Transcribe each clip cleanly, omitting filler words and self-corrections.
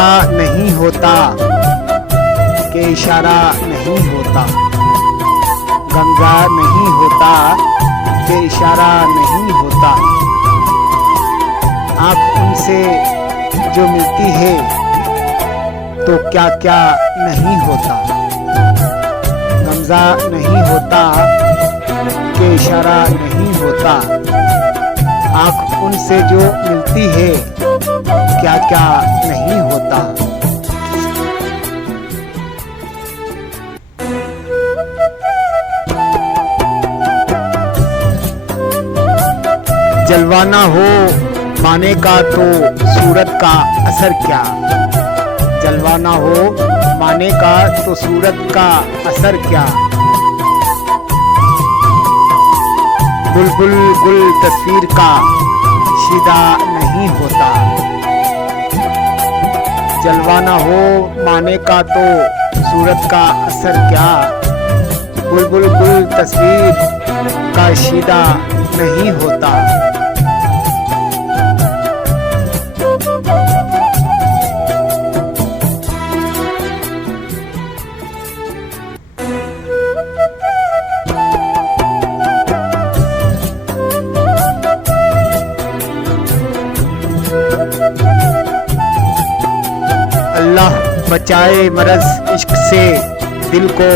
गमजा नहीं होता के इशारा नहीं होता, गमजा नहीं होता के इशारा नहीं होता। आँख उनसे जो मिलती है तो क्या क्या नहीं होता, गमजा नहीं होता के इशारा नहीं होता। आँख उनसे जो मिलती है क्या क्या नहीं होता। जलवाना हो माने का तो सूरत का असर क्या, जलवाना हो माने का तो सूरत का असर क्या। बुलबुल गुल तस्वीर का शीदा नहीं होता, जलवाना हो माने का तो सूरत का असर क्या। बुलबुल गुल तस्वीर का शीदा नहीं होता। अल्लाह बचाए मरज इश्क से दिल को,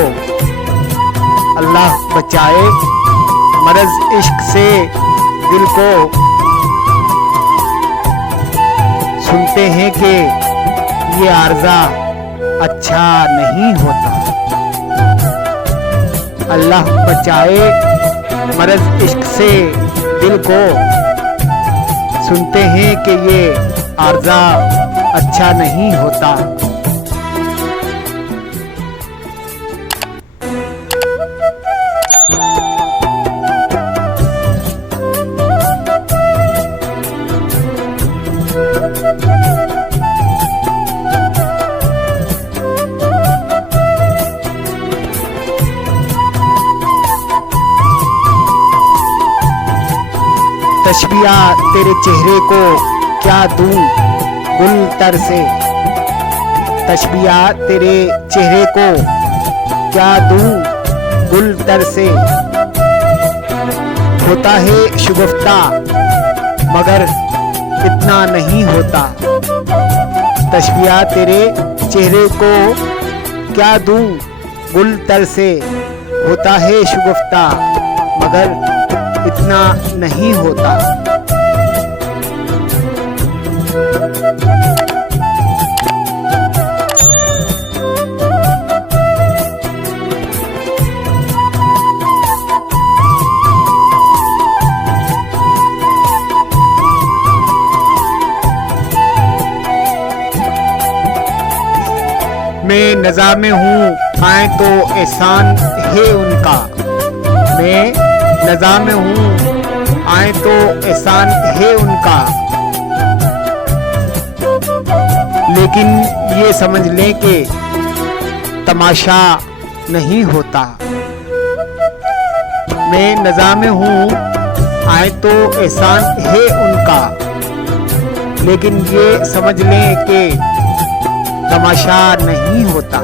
अल्लाह बचाए मरज इश्क से दिल को। सुनते हैं कि ये आरज़ा अच्छा नहीं होता, अल्लाह बचाए मरज इश्क से दिल को। सुनते हैं कि ये आरज़ा अच्छा नहीं होता। तशबिया तेरे चेहरे को क्या दूं गुल तर से, तशबिया तेरे चेहरे को क्या दूं गुल तर से। होता है शुगुफ्ता मगर इतना नहीं होता, तशबिया तेरे चेहरे को क्या दूं गुल तर से। होता है शुगुफ्ता मगर इतना नहीं होता। मैं नज़ा में हूँ आए तो एहसान है उनका, मैं नज़ा में हूँ आए तो एहसान है उनका। लेकिन ये समझ लें कि तमाशा नहीं होता। मैं नज़ा में हूँ आए तो एहसान है उनका, लेकिन ये समझ लें कि तमाशा नहीं होता।